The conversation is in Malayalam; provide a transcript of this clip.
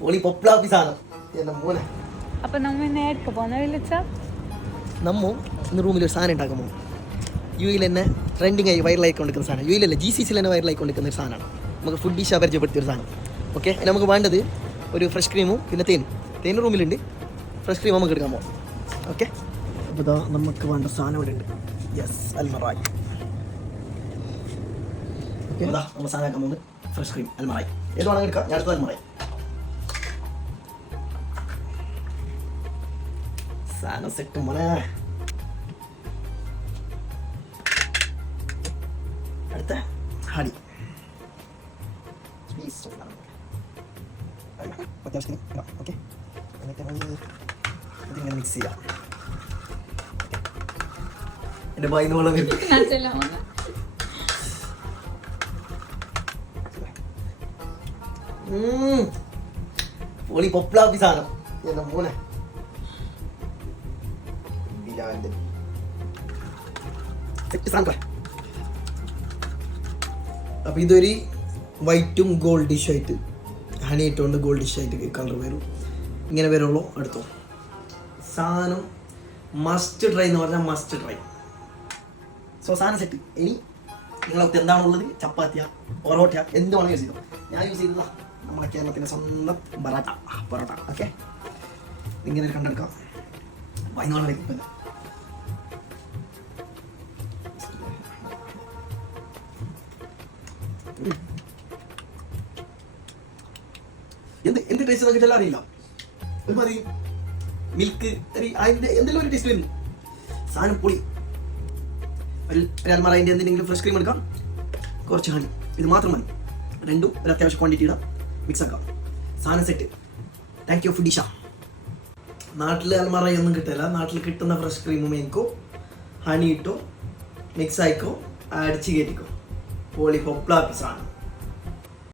പൊളി പൊപ്ലാപ്പി സാധനം എൻ്റെ മോനെ. അപ്പൊ നമ്മ നേരത്തെ പോന്ന വിളിച്ചാ നമ്മ ഇന്ന് റൂമിൽ ഒരു സാധനം ഉണ്ടാക്കുമ്പോൾ യു എയിൽ തന്നെ ട്രെൻഡിങ് ആയി വൈറലായിക്കൊണ്ടിരിക്കുന്ന സാധനം. യു എയിലല്ല GCC തന്നെ വൈറലായിക്കൊണ്ടിരിക്കുന്ന ഒരു സാധനമാണ്. നമുക്ക് ഫുഡ് ഡിഷ് പരിചയപ്പെടുത്തിയ ഒരു സാധനം. ഓക്കെ, നമുക്ക് വേണ്ടത് ഒരു ഫ്രഷ് ക്രീമും പിന്നെ തേൻ റൂമിലുണ്ട്. ഫ്രഷ് ക്രീം നമുക്ക് എടുക്കാൻ പോകാം. ഓക്കെ, അപ്പോൾ ഇതാ നമുക്ക് വേണ്ട സാധനം ഇവിടെ ഉണ്ട്. യെസ്, അൽമറായി. ഓക്കെ, അതാ നമ്മൾ സാധനം ആക്കാൻ പോകുന്നത് ഫ്രഷ് ക്രീം അൽമറായി. ഏത് വേണമെങ്കിൽ എടുക്കാം. ഞാൻ അടുത്തത് അൽമറായി. സാധനം സെറ്റ് മോനെ. അടുത്ത ഹണി. അത്യാവശ്യം ഓക്കെ, ഇതിങ്ങനെ മിക്സ് ചെയ്യാം. എൻ്റെ ബായിന്ന് വെള്ളം വരും. പൊളി പൊപ്ലാപ്പി സാധനം എൻ്റെ മോനെ. അപ്പൊ ഇതൊരു വൈറ്റും ഗോൾഡിഷ് ആയിട്ട് ഹണി ഇട്ടുകൊണ്ട് ഗോൾഡിഷ് ആയിട്ട് കളർ വരും. ഇങ്ങനെ വരുള്ളൂ. അടുത്തോ സാധനം മസ്റ്റ് ട്രൈ എന്ന് പറഞ്ഞാൽ മസ്റ്റ് ട്രൈ. സോ സാധനം സെറ്റ്. ഇനി നിങ്ങളൊക്കെ എന്താണുള്ളത്, ചപ്പാത്തിയ പൊറോട്ട എന്ത് വേണമെങ്കിൽ യൂസ് ചെയ്തോ. ഞാൻ യൂസ് ചെയ്തതാ നമ്മുടെ കേരളത്തിൻ്റെ സ്വന്തം പൊറോട്ട. ഓക്കെ, ഇങ്ങനെ കണ്ടെടുക്കാം. വൈകുന്നേരം വയ്ക്കില്ല. എന്ത് ടേസ്റ്റ് എന്നൊക്കെ ചില അറിയില്ല. ഒരുമാതിരി മിൽക്ക് അതിൻ്റെ എന്തെങ്കിലും ഒരു ടേസ്റ്റ് വരുന്നു. സാധനം പൊളി. ഒരു അൽമറയിൻ്റെ എന്തെങ്കിലും ഫ്രഷ് ക്രീം എടുക്കാം, കുറച്ച് ഹണി, ഇത് മാത്രം മതി. രണ്ടും ഒരു അത്യാവശ്യം ക്വാണ്ടിറ്റി ഇടാം, മിക്സ് ആക്കാം. സാധനം സെറ്റ്. Thank you ഫുഡിഷ. നാട്ടിൽ അൽമറയൊന്നും കിട്ടില്ല. നാട്ടിൽ കിട്ടുന്ന ഫ്രഷ് ക്രീമും മേക്കോ ഹണി ഇട്ടോ മിക്സ് ആയിക്കോ അടിച്ച് കയറ്റിക്കോ. പൊളി പൊപ്ലാപ്പി സാധനം.